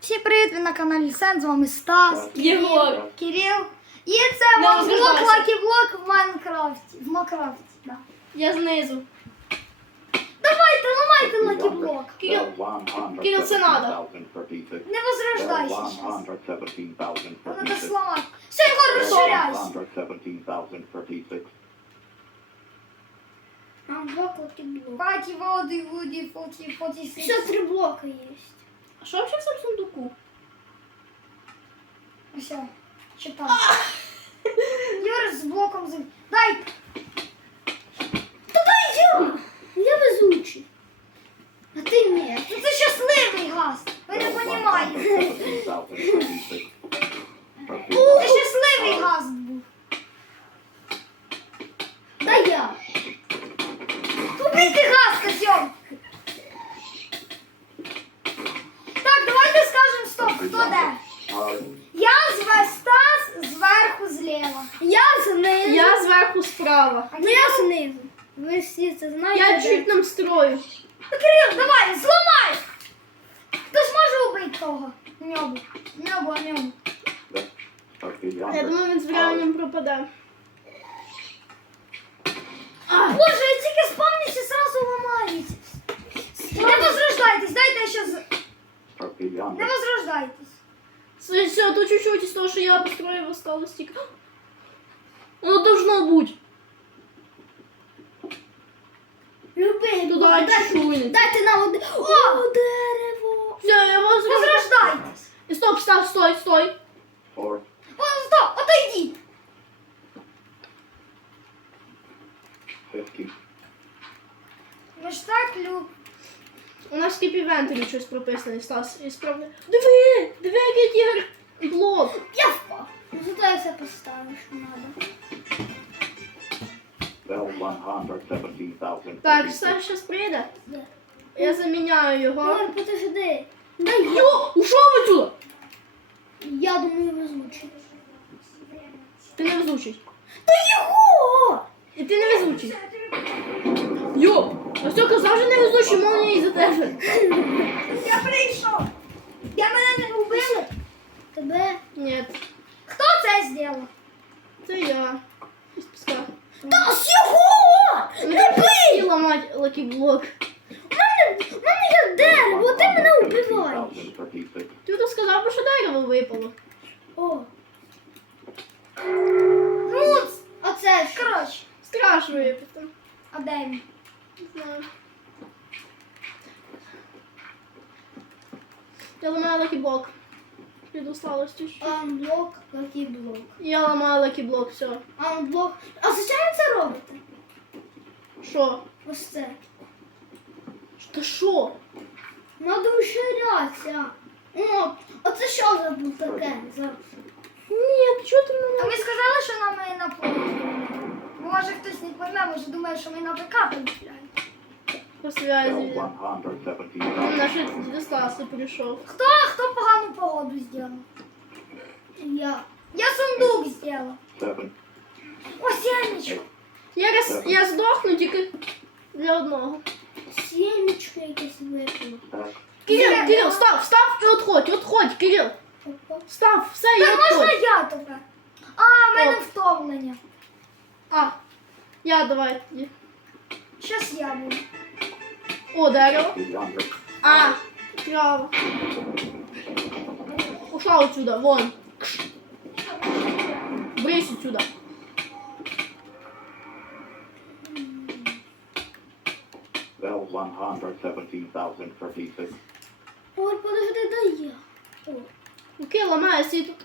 Всім привіт, ви на каналі Сен, з вами Стас, Єгор. Кирил. І це Не блок розвивайся. Лакі Блок в Майнкрафті. В Майнкрафті, да. Я знизу. Давайте, ламайте Лакі Блок. Кирил, Кирил, це надо. Не возрождайся. Надо 117,036. сломати. Все, Єгор, розширяйся. 117,036. Блок Лаки блок. Паті, води, вуді, фоті, фоті, Все, три блока есть. Що взагалі в цьому сундуку? Все, читай. Юр з блоком з... Дайте. Та дай я! Я везучий. А ти ні. Ну це щасливий газ. Ви не розумієте. 117,036. Це щасливий газ був. Дай я. Купите газ, козьом. стоп, хто де. Я з Стас зверху зліва. Я знизу. Я зверху справа. Ну я знизу. Ви всі це знаєте. Я де? чуть нам строю. Ну, Кирил, давай, зламай! Хто ж може убити того? Ньобу. Ньобу, а ньобу. Я думаю, він з временем пропаде. А, Боже, я тільки спавнюся, сразу ламається. Не возрождайтесь, дайте я щас... Не возрождайтесь. Все, то чуть-чуть из того, что я построїв, осталось стик. Оно должно быть. Люби, Туда дайте, чуть-чуть. дайте нам один. О, дерево. Все, я вас розрождаю. Возрождайтесь. Стоп, став, стой, стой. О, стоп, отойдіть. Ви ж так люб... У нас в щось прописане, Стас, і справді. Диви! Диви, який тігр блок. Я впав. Ну зато я все поставив, що треба. Так, все щас прийде. Де? Я заміняю його. Ігор, подожди. Дай я. Йо, ушов отсюда! Я думаю, везучий. Ти не везучий. Та його! І ти не везучий. Йо! А все казав, що не везучий, молнія і за тебе. Я прийшов. Я мене не вбили. Тебе. Ні, Хто це зробив? це я. Із піска. Та з його! Не бий! ламати лакіблок. У мене, у мене є дерево, ти мене вбиваєш. Ти тут сказав, що дерево випало. О, Ну, а це ж. коротше. Страж випити. А де він? Знаю. Я ламаю лакіблок. Від усталості. ще. Анблок, блок. Я ламаю лакіблок, все. Анблок. А зачем ви це робите? Що? Ось це. Та що? Надо уширятися. О, а це що за таке? За... Ні, чого ти А мене? ми сказали, що нам і на полі. Може хтось не пойме, може думає, що ми на ПК там гуляємо. По связі. Наш до Стаса прийшов. Хто, хто погану погоду зробив? Я. Я сундук зробила. О, сімечко. Я, раз, я здохну тільки для одного. Сімечко якесь випало. Кирил, Кирил, став, став і отходь, отходь, Кирил. Опа. Став, все, і Так можна отходь. я тепер? А, в мене О. втомлення. А, я давай тоді. Щас я буду. О, дерево. А, трава. Ушла отсюда, вон. Брысь отсюда. Ой, подожди, дай я. О. Окей, ламайся і тут.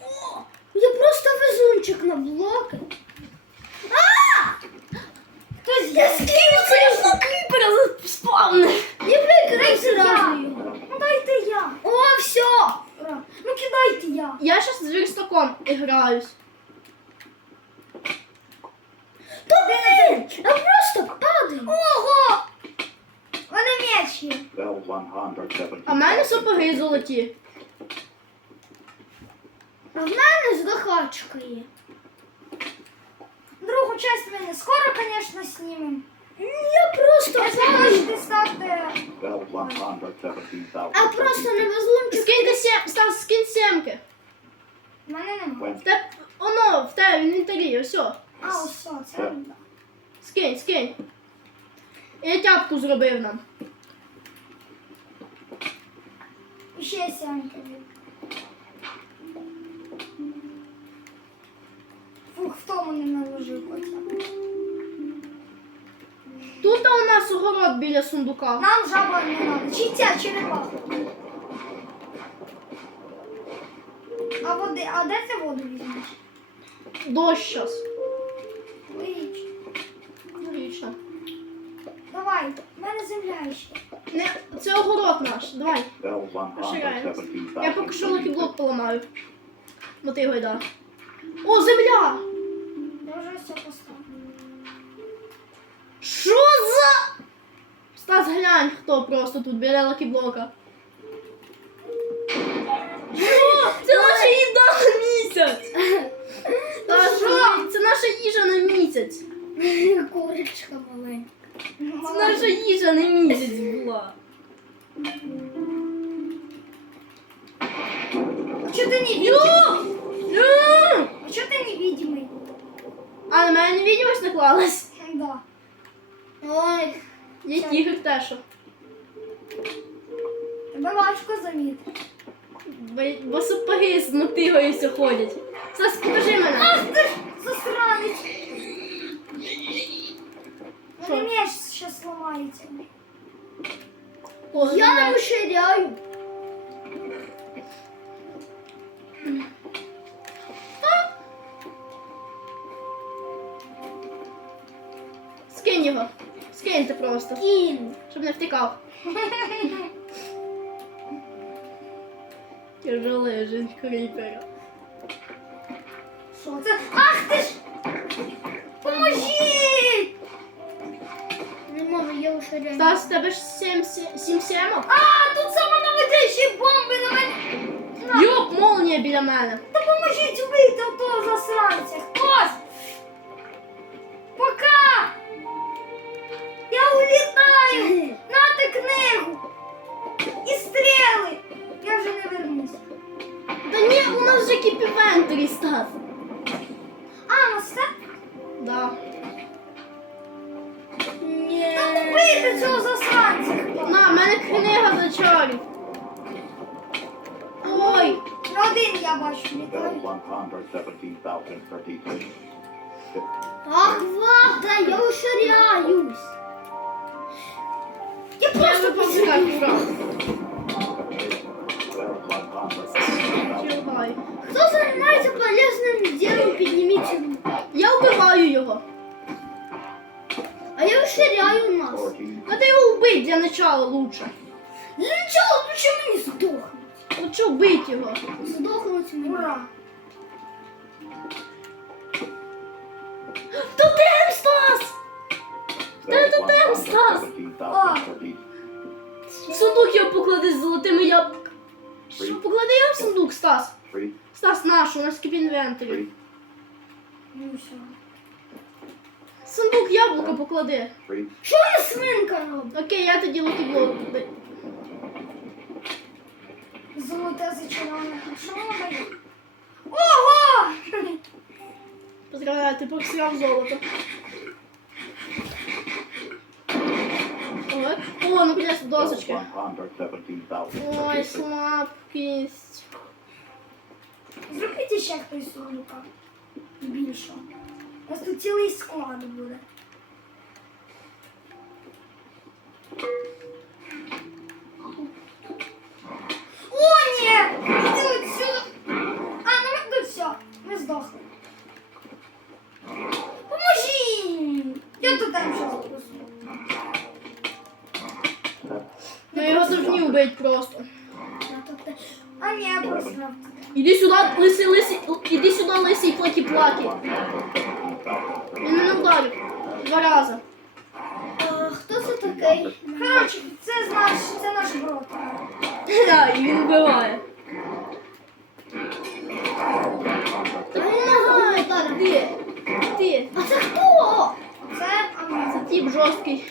О, я просто везунчик на блоки. Хтось Я ж на кріпера спавни. Я зразу його. Ну дайте я. О, все. Ура. Ну кидайте я. Я сейчас з верстаком играюсь. Та блін, я просто падаю. Ого! Меч є. А в мене сапоги золоті. А в мене здохачка є. Другу часть ми не скоро, звісно, знімемо. Я просто Bell 117,000. А просто не везунчик. Скиньте сім, Стас, скинь сімки. У мене немає. В те, оно, в те в інвентарі, ось. о. А, ось що, це да. Скинь, скинь. Я тяпку зробив нам. І ще сямки. Огород біля сундука. Нам жаба не треба. Чи ця черепаха? А води, а де ти воду візьмеш? Дощ щас. Логічно. Логічно. Давай, в мене земля ще. Не, це огород наш. Давай. 117,000. Я поки що лакіблок поламаю. Бо ти його йда. О, земля! глянь, хто просто тут біля лакіблока. Що? Це наша їда на місяць! Стас, що? Це наша їжа на місяць. Курочка маленька. Це наша їжа на місяць була. А чого ти не Ю! видимий? Ю! А чого ти не видимий? А на мене невидимость наклалась. Да. Ой, Я тігр теж. Тебе важко замітити. Бо, сапоги з мотигою все ходять. Сас, покажи мене. Ах ти ж засранець. Вони Мене ще зараз я не розширяю. Скиньте просто. Кін. Щоб не втікав. Тяжелая жизнь крипера. Що це? Ах ти ж! Поможіть! Не можу, я розширяю. Стас, у тебе ж 7 сім сімок? А, тут саме самонаводящі бомби на мене. Йоп, молнія біля мене. Та поможіть вбити того засранця. Хто займається полезним ділом, підніміть руку. Я вбиваю його. А я розширяю нас. 14. Надо його вбити для начала лучше. Для чого? Ну що мені здохнуть? Лучше вбити його. Здохнуть мені. Ура! Тотем, Стас! Bell Та тотем, Стас! 117,030. В сундук його поклади з золотими яблуками. Що, поклади його в сундук, Стас? Стас, наш, у нас кіпінвентарі. three, Ну все. Сундук яблука поклади. Що я свинка робить? Окей, я тоді локіблок. Золоте зачароване. Що воно дає? Ого! Поздравляю, ти просрав золото. От. О, наконец досочки. 117,000. Ой, слабкість. Зробіть ще хтось сундука. Більше. У нас тут цілий склад буде. О, ні! Іди отсюда! А, ну ми тут все. Ми здохли. Поможи! Я тут там щось Його просто. А ні, я просрав. Іди сюди, лисий, лисий, іди сюди, лисий, плакі-плакі. Він мене вдарив. Два рази. Хто це такий? Коротше, це наш, це наш брат. Да, і він вбиває. Ти, ти, А це хто? Це а це тип жорсткий.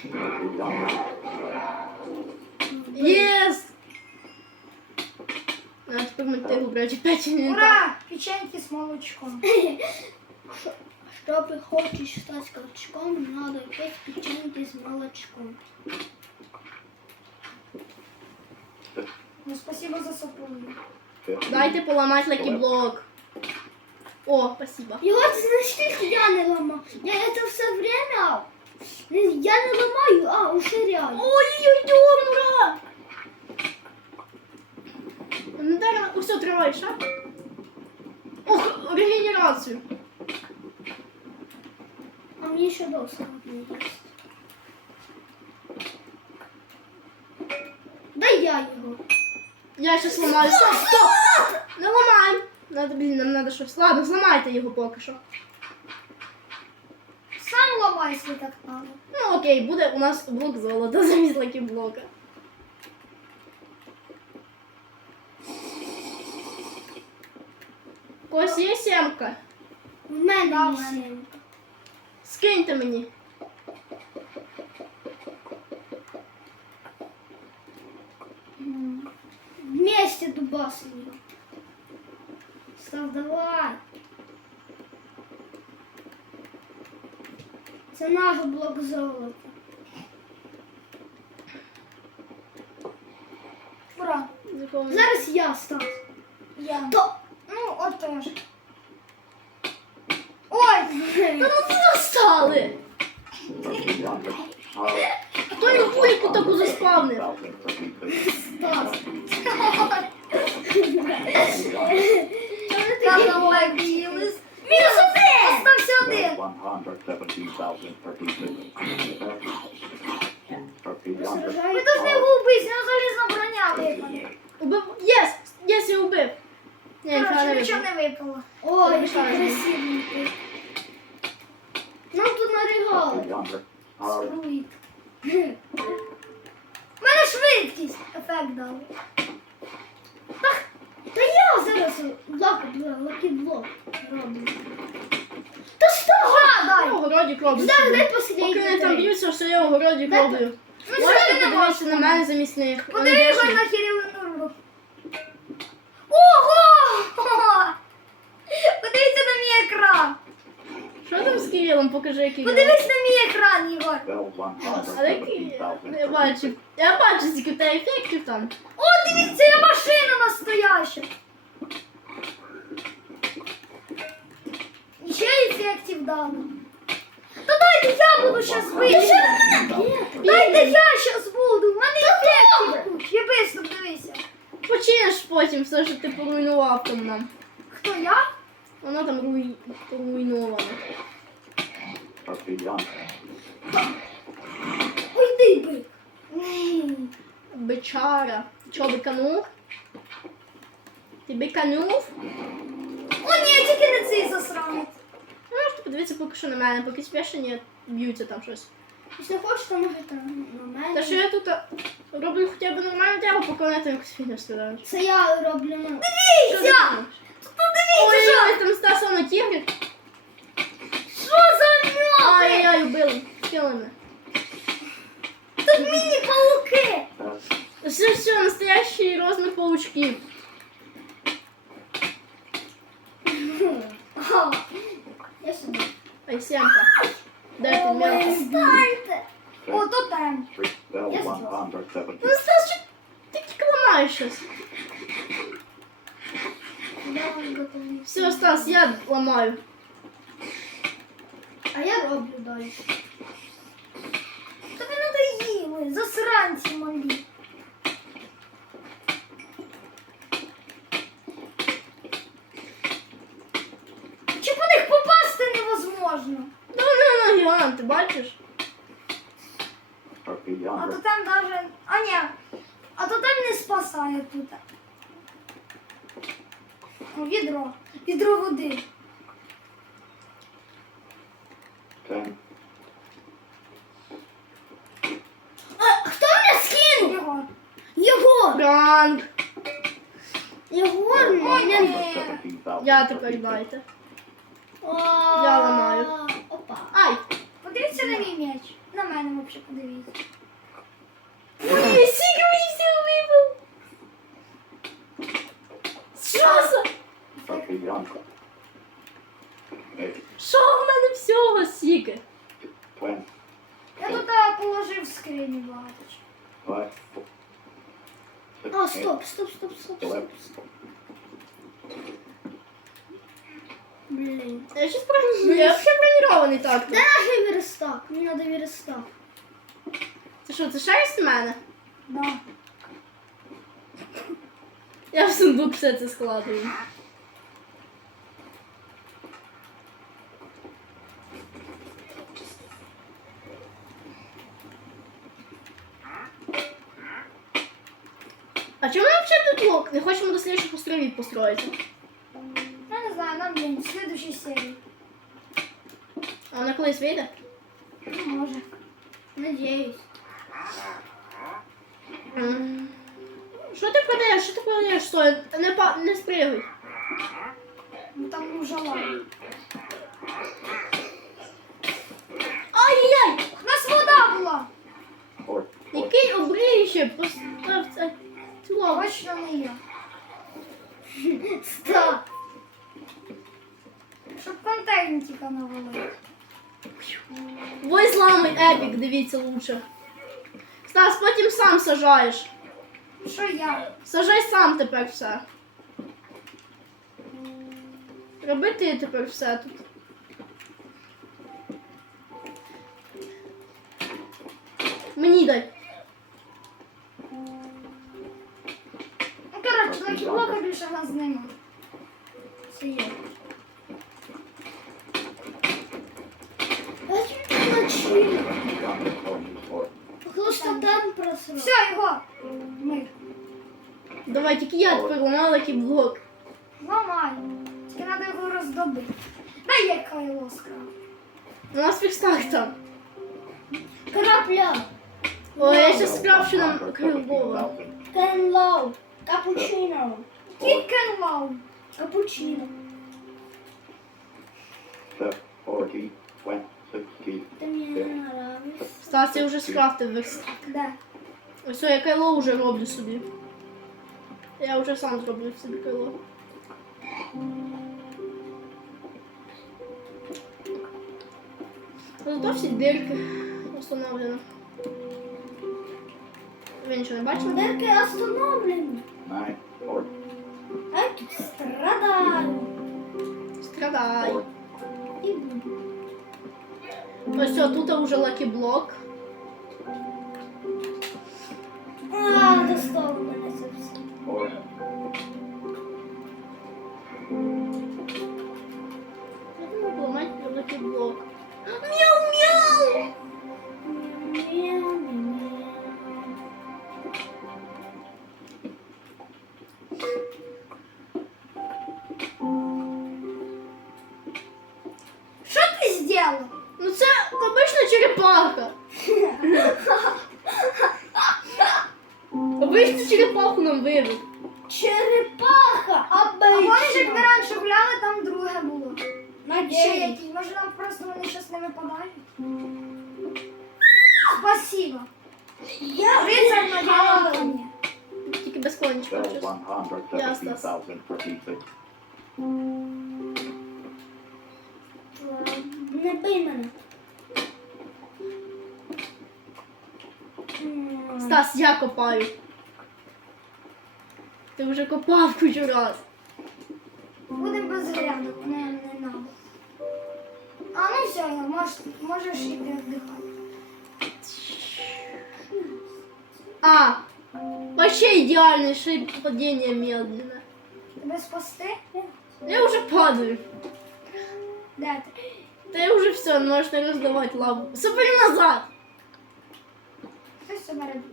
Єс! А тепер ми тигу брати печені. Ура! Печеньки з молочком. Щоб хочеш стати скачком, надо пить печеньки з молочком. Ну, спасибо за сопровод. Дайте поламати лакіблок. О, спасибо. Його це значить я не ламаю. Я це все время. не- Я не ламаю, а уширяю. Ой-ой-ой, ура! Ну дай усе триваєш, а? Ох, регенерацію. А мені ще доска не. Дай я його. Я щас ламаю. Стоп! Стоп! Не ламай! Надо, блін, нам надо щось. Ладно, зламайте його поки що. Сам ламай, якщо так надо. Ну окей, буде у нас блок золота замість лакіблока. У когось є сімка? В мене Да, в є мене. сімка. Скиньте мені. М. Вместе дубас ее. Создавай. Це наш блок золота. Ура! Запомни. Зараз я Стас. Я. То. Ну, теж. Ой! Та ну ви достали! Хто їм кульку таку заспавнив? Стас. Там наладились. Мінус один! Остався один! Ми тут не губись, не залізна броня. Убив. Єс! Єс, я убив. Ніфіга Коротше, не нічого не випало. Я який красивенький. Нам тут наригали. Руїт. У мене швидкість ефект дали. Та я зараз лак, лакіблок роблю. Та що? А, дай! Я огородик роблю. Зараз дай Поки вони там б'ються, все я огородик Дай- роблю. Ну, що ти не подивитися на мене замість них. Подивись на Кирилину руку. Ого! Подивіться на мій екран. Що там з Кирилом? Покажи, який. Подивись на мій екран, Ігор. А який? Я бачу. Я бачу, скільки в тебе ефектів там. О, дивіться, я машина настояща. І ще ефектів дали. Та дайте я буду щас бити. Дайте я щас буду. В мене ефектів. Я бистро дивися. Починиш потім все, що ти поруйнував там нам. Хто я? Воно там руй... руйноване. Уйди, бик. Ні. Бичара. Чо, биканув? Ти биканув? О, ні, тільки не цей засранець. Ну, можете подивитися поки що на мене, поки спешені б'ються там щось. Якщо хочете, можете на мене. Та що я тут а, роблю хоча б нормальну тягу, поки вони там якось фігню стріляють. Це я роблю. ну. Що ти Дивіться! думаєш? Подивіться, Ой, що, ой, там Стаса на тігрі. що за мьоби? Ай-яй, убили. Кіли мене. Тут міні-пауки. Все, все, настоящий розмір паучків. Ага. Я сюди. Ай, сімка. Де ти Ой, м'яко? Встаньте. О, то там. Ну, Стас, що ти тільки ламаєш щось? Давай готові. Все, Стас, я ламаю. А я роблю далі. Тобі надоїли, засранці малі. А то там даже... А ні, а то там не спасає тут. О, відро. Відро води. А, хто мене скинув? Його. Ой, мене- ні. Я тепер дайте. О, А, стоп, стоп, стоп, стоп, стоп. Блін. Я щось про... Я ще бронірований так. Де наш верстак? Мені треба верстак. Це що, це шерсть в мене? Да. Я в сундук все це складую. Слідчого островів? Я не знаю, нам блін, в следующей серії. А вона колись вийде? Ну, може. Надіюсь. М. Що ти продаєш? Що ти продаєш? Стой, не, па... не спригуй. Ну там уже ладно. Ай-яй! У нас вода була! Four. Який обріще постав це ціло. Точно не я. Стоп. Щоб контейнтика навалити. Ой, зламий епік, дивіться лучше. Стас, потім сам сажаєш. Що я? Сажай сам тепер все. Роби ти тепер все тут. Мені дай. На кіблока більше нас нема. Це є. Там просрав. Все, його. Ми. Давай, тільки я тепер маленький блок. Ламай. Тільки треба його роздобити. Дай я кайло скрав. У нас фікстак там. Крапля. О, я ще скрафчу нам крилбова. Кенлоу. Капучино. Кіткен лау. Капучино. Ти мені не нравишся. Стас, я вже скрафтив верстак. Де? Ось я кайло вже роблю собі. Я вже сам зроблю собі кайло. Зато всі дирки встановлено. Ви нічого не бачили? Дерки остановлені. Страдаю. Страдай. Ось все, тут уже лакі-блок. А, Я Рицар мені. Тільки без forty-six. Не бий мене. Стас, я копаю. Ти вже копав кучу раз. Будемо без грядок, не, не надо. А ну все, можеш, можеш іти віддихати. А, вообще ідеальне, ще й падіння медленне. Тебе спасти? Я вже падаю. Де ти? Та я вже все, можеш не роздавати лаву. Супер назад! Хтось себе робив.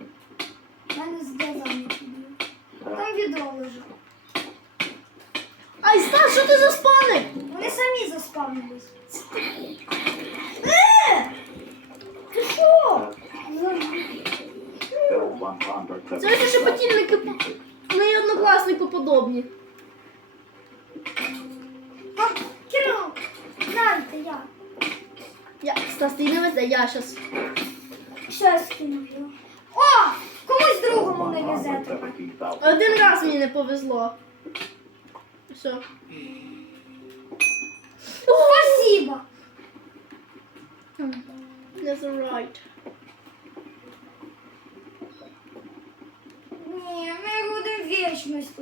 У мене зв'язання підбив. Там відро лежить. Ай, Стас, що ти заспаник? Вони самі заспавнились. Ти що? Twelve. One hundred Це ось ще seventeen потільники thousand по- мої однокласники подобні. Кирил, дайте я. Я, Стас, ти не везе, я щас. Щас його. О! Комусь другому не везе. Один раз мені не повезло. Все. Спасибо. That's right.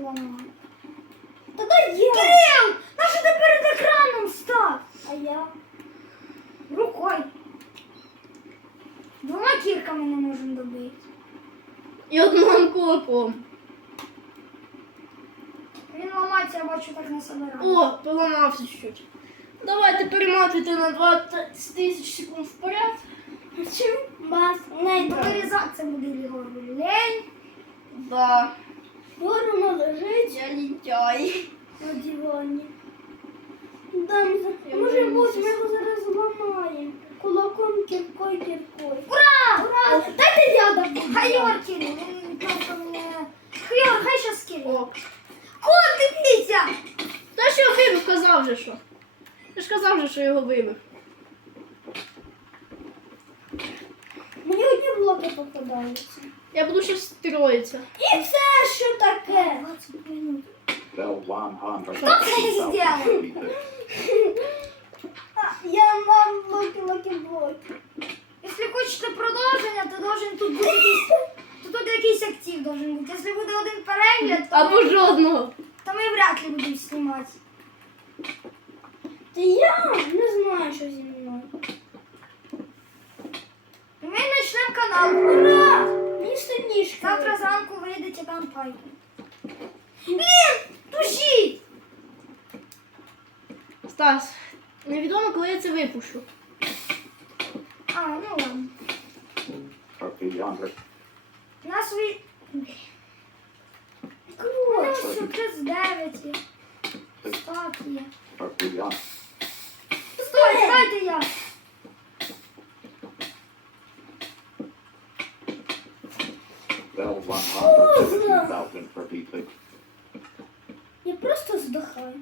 Ламаю. Та дай я. Кирил! Нащо ти перед екраном став? А я. Рукой. Двома кірками не можемо добити. І одним кулаком. Він ламається, я бачу, так не собирає. О, поламався чуть-чуть. Давайте перематуйте на 20 тисяч секунд вперед. Чим? Бас. Не То вирізатися буде Ігор. Лень. Да. Ворона лежить літяй. на дивані. Може бути, ми його зараз зламаємо. Кулаком, кіркою, кіркою. Ура! Ура! Дайте я дам. Хай Кирил, він просто хай щас. О. Кот, дивіться! Та що вибив, казав же що. Я ж казав же, що його вибив. Мені одні блоки попадаються. Я буду ще строїтися. І це що таке? 20 минут. Sell 100 сделал? А, Я мам блоки, блоки, блоки. Якщо хочете продовження, то должен тут бути якийсь... То тут якийсь актив должен бути. Якщо буде один перегляд, то, Або жодного. то ми вряд ли будемо знімати. Та я не знаю, що зі мною. І Ми почнемо канал. Ура! Мені сильніше. Завтра зранку вийдете там пайку. Блін, тушіть! Стас, невідомо, коли я це випущу. А, ну ладно. Torpedo На свої... У мене Коротше. ось 39 є. Так є. Torpedo Стой, дайте я. Sell 150,000 per pieces. Просто здихаю.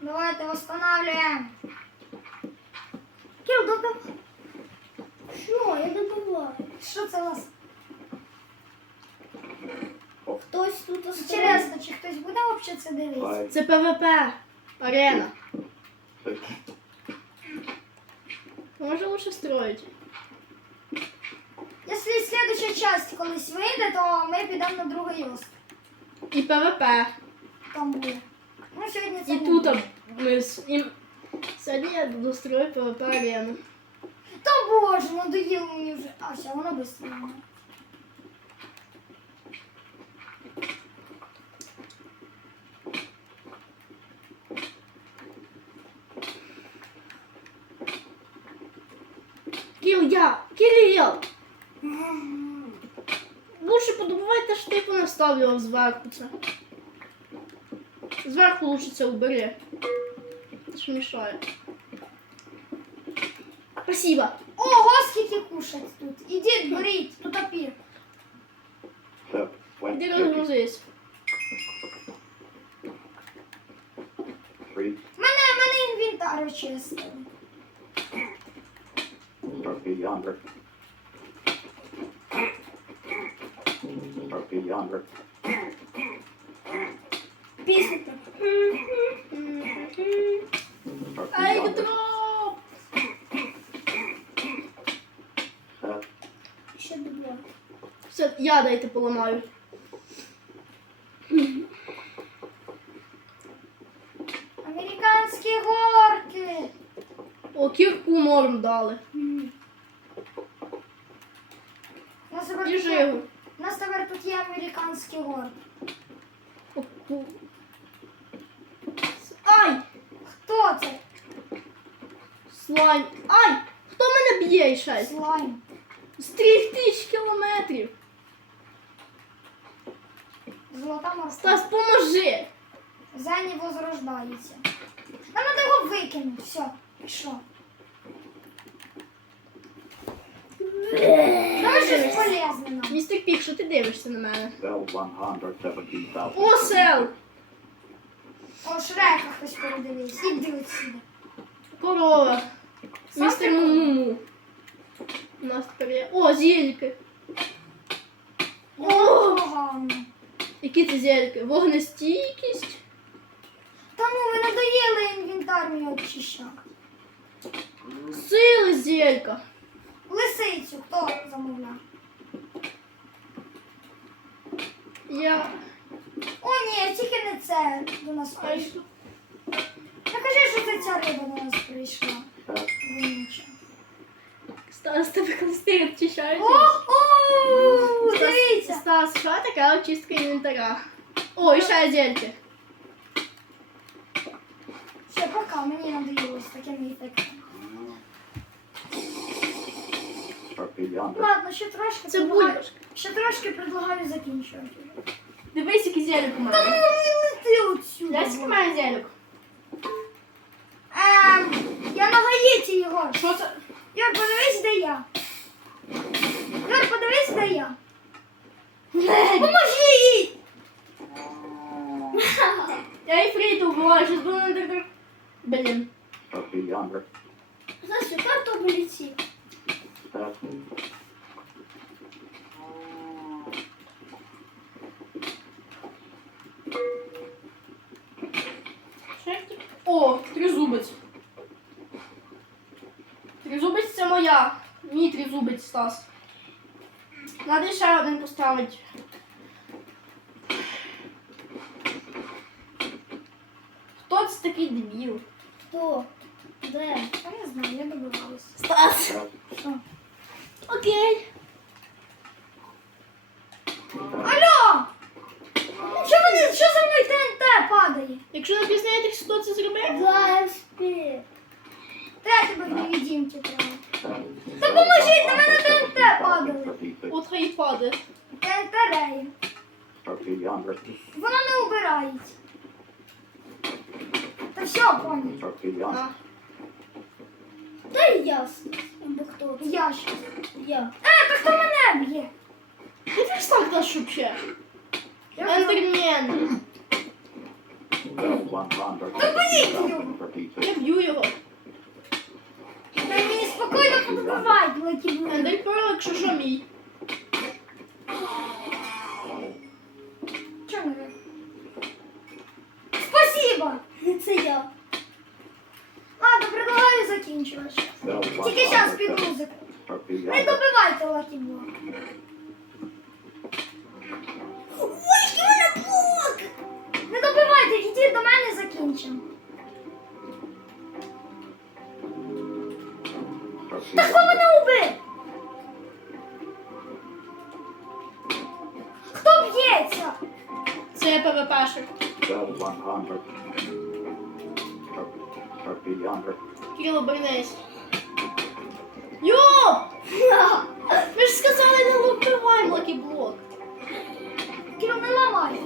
Давайте восстанавливаем. Кирил, добив. Що, я добиваю. Що це у вас? Хтось тут Інтересно, чи хтось буде взагалі це дивитися? Це ПВП. Арена. Може лучше строїть. колись вийде, то ми підемо на другий острів. І ПВП. Там буде. Ну, сьогодні це І не тут буде. ми з... і... Сьогодні я буду строїти ПВП арену. Та боже, надоїло мені вже. А, все, воно швидко. Кирил, я! Кирил! Лучше подобувайте штику не вставлював зверху це. Зверху лучше це убери. Це ж мішає. Спасибо. Ого, скільки кушать тут. Ідіть, беріть, тут опір. Іди розгрузись. Мене, мене інвентар очистили. Пісня. Ай, дроп! Set, Ще добре. Все, я дайте поламаю. Американські горки. О, кірку норм дали. У нас тепер тут є- живу. у нас тепер тут є американські горки. Ай! Хто це? Слайм. Ай! Хто мене б'є ще? Слайм. З трьох тисяч кілометрів. Золота морська. Стас, поможи! Зайні возрождається. Нам треба його викинути. Все, пішло. Давай щось полезне нам. Містер Пік, що ти дивишся на мене? sell 170,000 О, сел! О, Шрека хтось передивився. Іди отсюди. Корова. Містер прикол. Муму. У нас тепер є. О, зельки. О, погано. які це зельки? Вогнестійкість. Та ну ви надоїли інвентар мій очищати. Сили зелька. Лисицю хто замовляв? Я. О, ні, тільки не це до нас прийшло. Не кажи, що це ця риба до нас прийшла. Стас, тебе холостир очищають. О, дивіться. Стас, що така очистка інвентаря? О, і ще зельки. Все, пока, мені надоїлось таке не таке. Ладно, ще трошки. Це предлагаю- бульбашка. Ще трошки предлагаю закінчувати. Дивись, який зелік у Та ну мене. не лети отсюда. Десь у мене зелік. Ем, я на гаїті його. Що це? Юр, подивись, де я. Юр, подивись, де я. Поможіть! Я і фріту вбиваю, щось на др- Блін. Sharpie yonder. Знаєш, яка то тут? О, тризубець. Тризубець це моя. Мій тризубець, Стас. Надо ще один поставити. Хто це такий дебіл? Хто? Де? Я не знаю, я добивалась. Стас. Що? Окей. Алло! Що мене, що за мною ТНТ падає? Якщо не пізнаєтесь, хто це зробив? Де я тебе в невидимці треба? Та поможіть, на мене ТНТ падає. От хай і падає. ТНТ реє. Воно не убирається. Та все, понял. Sharpie yonder. А. Та й ясно. Або хто? Я щас. Я. Е, та хто мене б'є? Ти ж так вообще? Я казав, Ендермен. Та поїдь його. Я б'ю його. Та мені спокійно подобивають леті блин. Ендерперл, якщо що мій. Чого не? Спасибо! Це я закінчилась. Тільки зараз під музику. Не добивайте латіблок. Ой, який мене блок! Не добивайте, ідіть до мене закінчимо. Та хто мене убив? Хто б'ється? Це ПВПшик. That was 100. That'd be 100 лобернесь. Йо! Ви ж сказали, не лупивай блокіблок. Кіро, не ламай.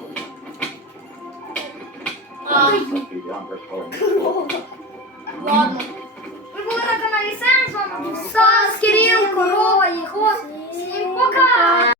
Ладно. Ви були на каналі Сенсона. Сас, Кирилл, корова, його. Всім пока!